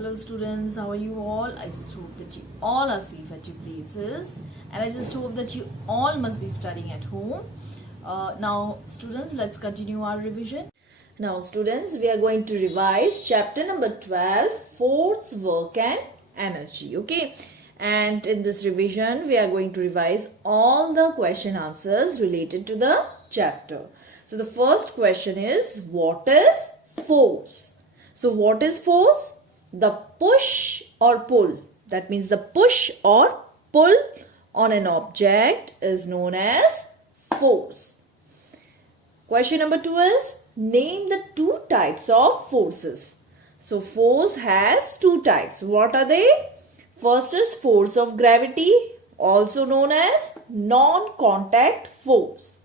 Hello students, how are you all? I just hope that you all are safe at your places, and I just hope that you all must be studying at home. Now students, let's continue our revision. Now students, we are going to revise chapter number 12, Force, Work and Energy. Okay, and in this revision we are going to revise all the question answers related to the chapter. So the first question is, what is force? So what is force? The push or pull, that means the push or pull on an object is known as force. Question number 2 is, name the two types of forces. So force has two types. What are they? First is force of gravity, also known as non-contact force.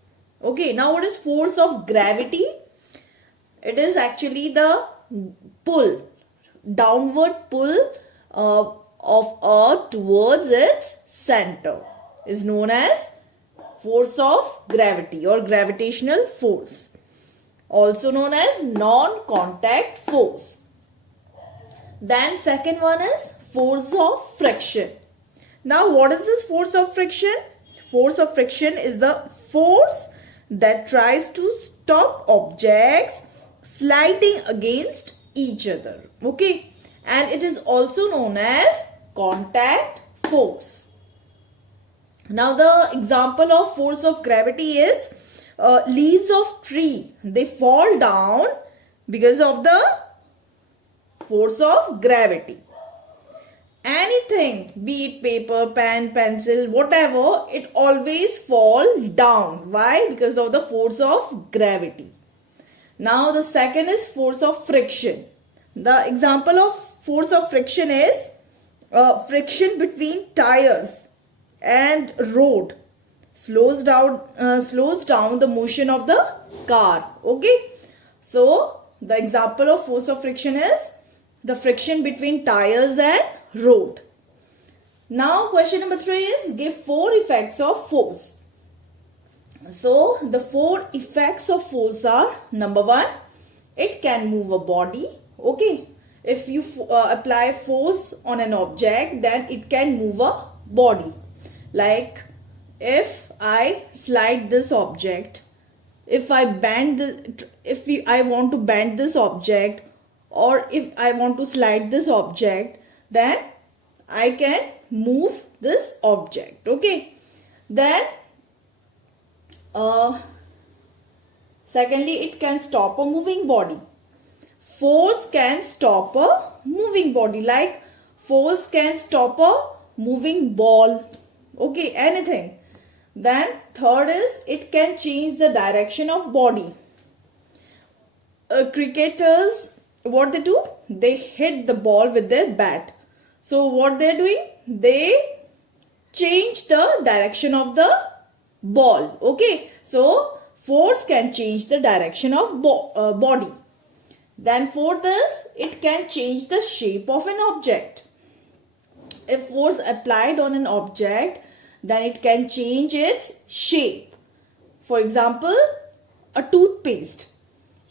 Okay, now what is force of gravity? It is actually the pull, downward pull of earth towards its center is known as force of gravity or gravitational force, also known as non-contact force. Then second one is force of friction. Now what is this force of friction? Force of friction is the force that tries to stop objects sliding against each other. Okay, and it is also known as contact force. Now the example of force of gravity is leaves of tree. They fall down because of the force of gravity. Anything, be it paper, pen, pencil, whatever, it always fall down. Why? Because of the force of gravity. Now the second is force of friction. The example of force of friction is friction between tires and road slows down the motion of the car. Okay, so the example of force of friction is the friction between tires and road. Now question number 3 is, give 4 effects of force. So the 4 effects of force are, number 1, it can move a body. Okay, if you apply force on an object, then it can move a body. Like if I slide this object, if I bend this, I want to bend this object, or if I want to slide this object, then I can move this object. Okay, then secondly, it can stop a moving body. Force can stop a moving body, like force can stop a moving ball. Okay, anything. Then third is, it can change the direction of body. Cricketers, what they do? They hit the ball with their bat. So what they're doing? They change the direction of the ball. Okay, so force can change the direction of body. Then fourth is, it can change the shape of an object. If force applied on an object, then it can change its shape. For example, a toothpaste.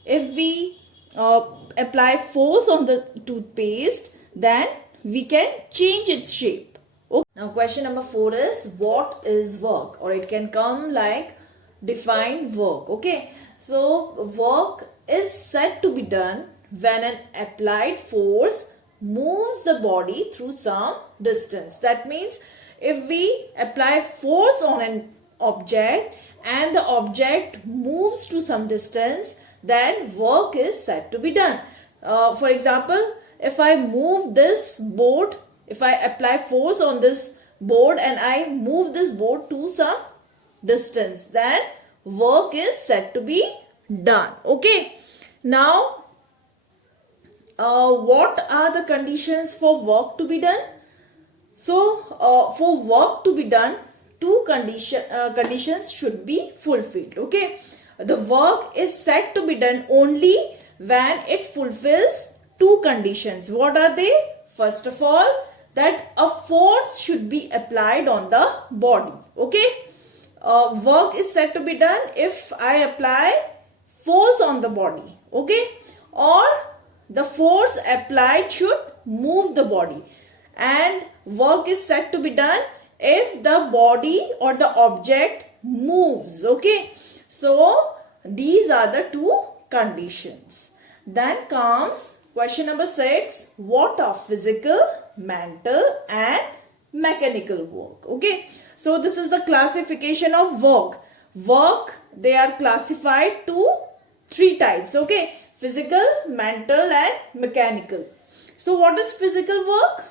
If we apply force on the toothpaste, then we can change its shape. Okay. Now question number 4 is, what is work? Or it can come like define work. Okay, so work is said to be done when an applied force moves the body through some distance. That means if we apply force on an object and the object moves to some distance, then work is said to be done. For example, if I move this board, if I apply force on this board and I move this board to some distance, then work is said to be done. Okay, now what are the conditions for work to be done? So for work to be done, two conditions should be fulfilled. Okay, the work is said to be done only when it fulfills two conditions. What are they? First of all, that a force should be applied on the body. Okay, work is said to be done if I apply force on the body. Okay, or the force applied should move the body. And work is said to be done if the body or the object moves. Okay. So these are the two conditions. Then comes question number 6. What are physical, mental and mechanical work? Okay. So this is the classification of work. Work, they are classified to 3 types. Okay. Physical, mental and mechanical. So what is physical work?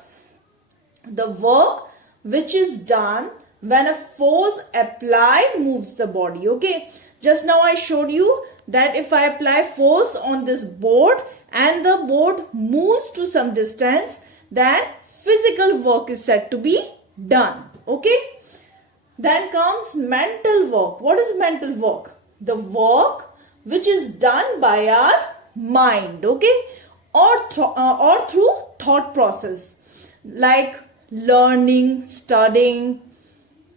The work which is done when a force applied moves the body. Okay. Just now I showed you that if I apply force on this board and the board moves to some distance, then physical work is said to be done. Okay. Then comes mental work. What is mental work? The work which is done by our mind. Okay. Or through thought process, like learning, studying.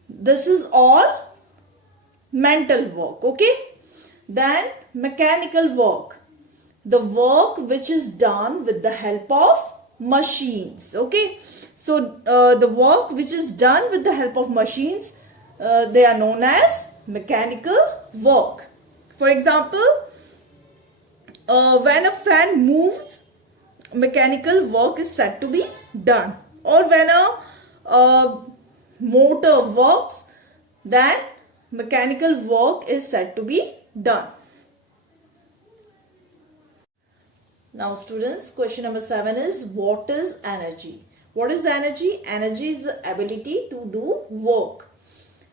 This is all mental work. Okay. Then mechanical work, the work which is done with the help of machines. Okay. So the work which is done with the help of machines, they are known as mechanical work. For example, when a fan moves, mechanical work is said to be done. Or when a motor works, then mechanical work is said to be done. Now students, question number 7 is, what is energy? What is energy? Energy is the ability to do work.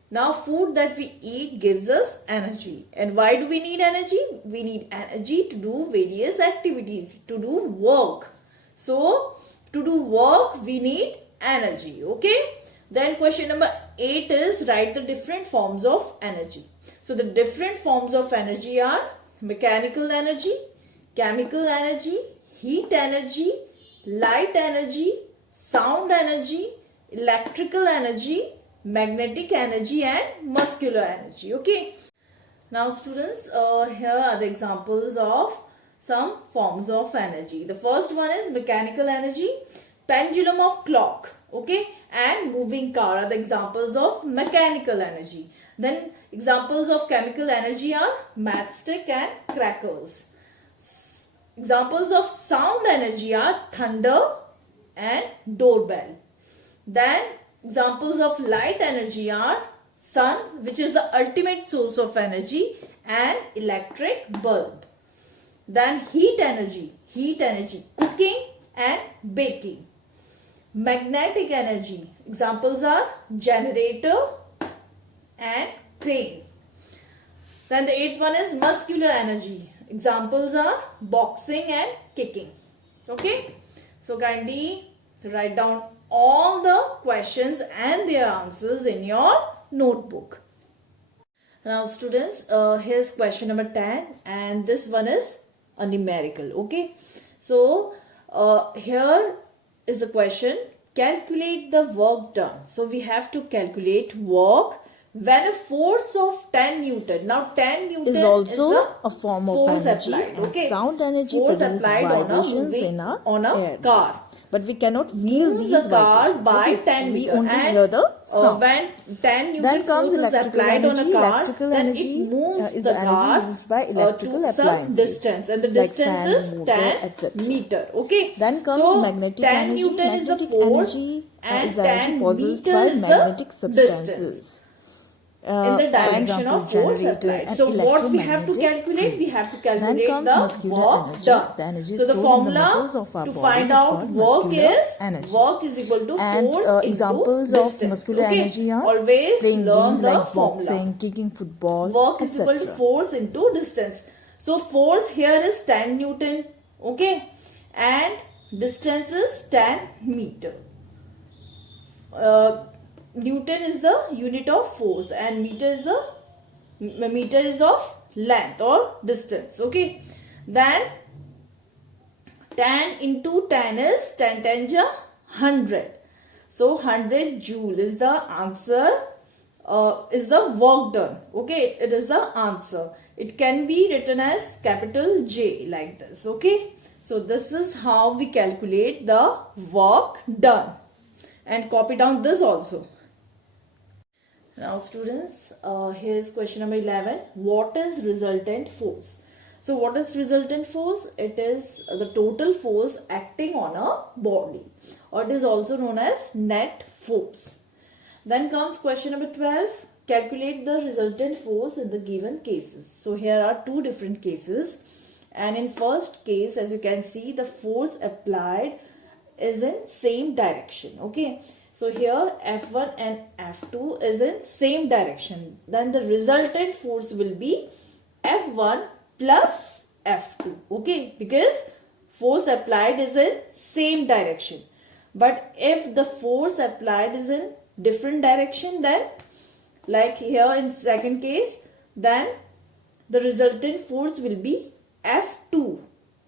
Now food that we eat gives us energy. And why do we need energy? We need energy to do various activities, to do work. So to do work we need energy. Okay. Then question number 8 is, write the different forms of energy. So the different forms of energy are mechanical energy, chemical energy, heat energy, light energy, sound energy, electrical energy, magnetic energy and muscular energy. Okay. Now students, here are the examples of some forms of energy. The first one is mechanical energy. Pendulum of clock, okay, and moving car are the examples of mechanical energy. Then examples of chemical energy are matchstick and crackers. Examples of sound energy are thunder and doorbell. Then examples of light energy are sun, which is the ultimate source of energy, and electric bulb. Then heat energy, cooking and baking. Magnetic energy, examples are generator and crane. Then the 8th one is muscular energy, examples are boxing and kicking. Okay. So kindly write down all the questions and their answers in your notebook. Now students, here's question number 10 and this one is a numerical. Okay. So here is the question, calculate the work done. So we have to calculate work when a force of 10 Newton. Now 10 Newton is also is a form of energy applied, and okay? sound energy Force produces applied vibrations in our air. car. But we cannot feel Moves these the car vibrations. by Okay? 10 We Newton. only And hear the sound. when 10 Newton Then comes force is electrical applied energy. on a car, Electrical then energy it moves is the the energy car used by electrical to some appliances distance, and the like distance fan, is motor, 10 etc. meter. Okay. Then comes so magnetic 10 energy. Newton is the Magnetic force energy and is the energy 10 possessed meter by is the magnetic distance substances. in the direction example, of force generator applied. and So what we have to electromagnetic calculate? We have to calculate Then comes the muscular work energy. done. The energy So the stored in the formula muscles of our to body find is out called work muscular is energy. work is equal to And force examples into of distance. muscular Okay. energy are Always playing learn games the like formula. boxing, kicking football, Work is equal to etc. force into distance. So force here is 10 Newton. Okay. And distance is 10 meter. Newton is the unit of force and meter is of length or distance. Okay. Then 10 into 10 is 10 times 100. So 100 joule is the answer, is the work done. Okay, it is the answer. It can be written as capital J like this. Okay. So this is how we calculate the work done. And copy down this also. Now students, here's question number 11. What is resultant force? So what is resultant force? It is the total force acting on a body, or it is also known as net force. Then comes question number 12. Calculate the resultant force in the given cases. So here are two different cases, and in first case, as you can see, the force applied is in same direction. Okay, so here F1 and F2 is in same direction. Then the resultant force will be F1 plus F2. Okay, because force applied is in same direction. But if the force applied is in different direction, then like here in second case, then the resultant force will be F2,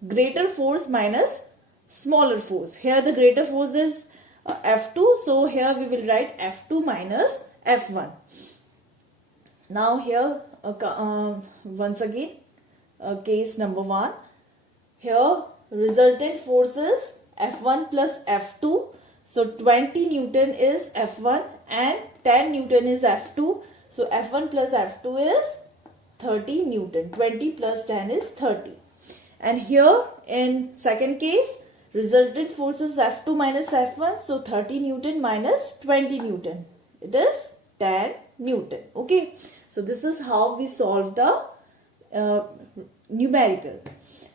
greater force minus smaller force. Here the greater force is F2, so here we will write F2 minus F1. Now here once again case number 1. Here resultant force is F1 plus F2. So 20 Newton is F1 and 10 Newton is F2. So F1 plus F2 is 30 Newton. 20 plus 10 is 30. And here in second case, resultant force is F2 minus F1. So 30 Newton minus 20 Newton. It is 10 Newton. Okay. So this is how we solve the numerical.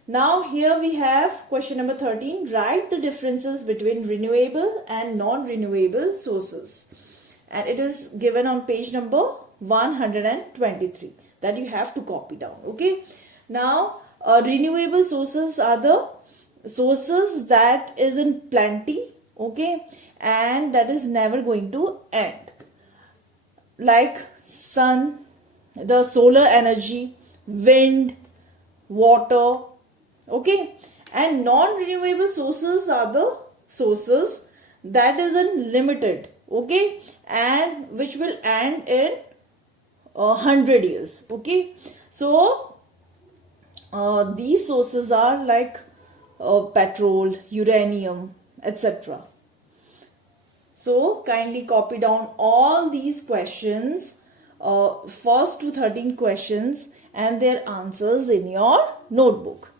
Now here we have question number 13. Write the differences between renewable and non-renewable sources. And it is given on page number 123 that you have to copy down. Okay. Now renewable sources are the sources that is in plenty. Okay. And that is never going to end. Like sun, the solar energy, wind, water. Okay, and non-renewable sources are the sources that is unlimited. Okay, and which will end in 100 years. Okay, so these sources are like petrol, uranium, etc. So kindly copy down all these questions, first to 13 questions, and their answers in your notebook.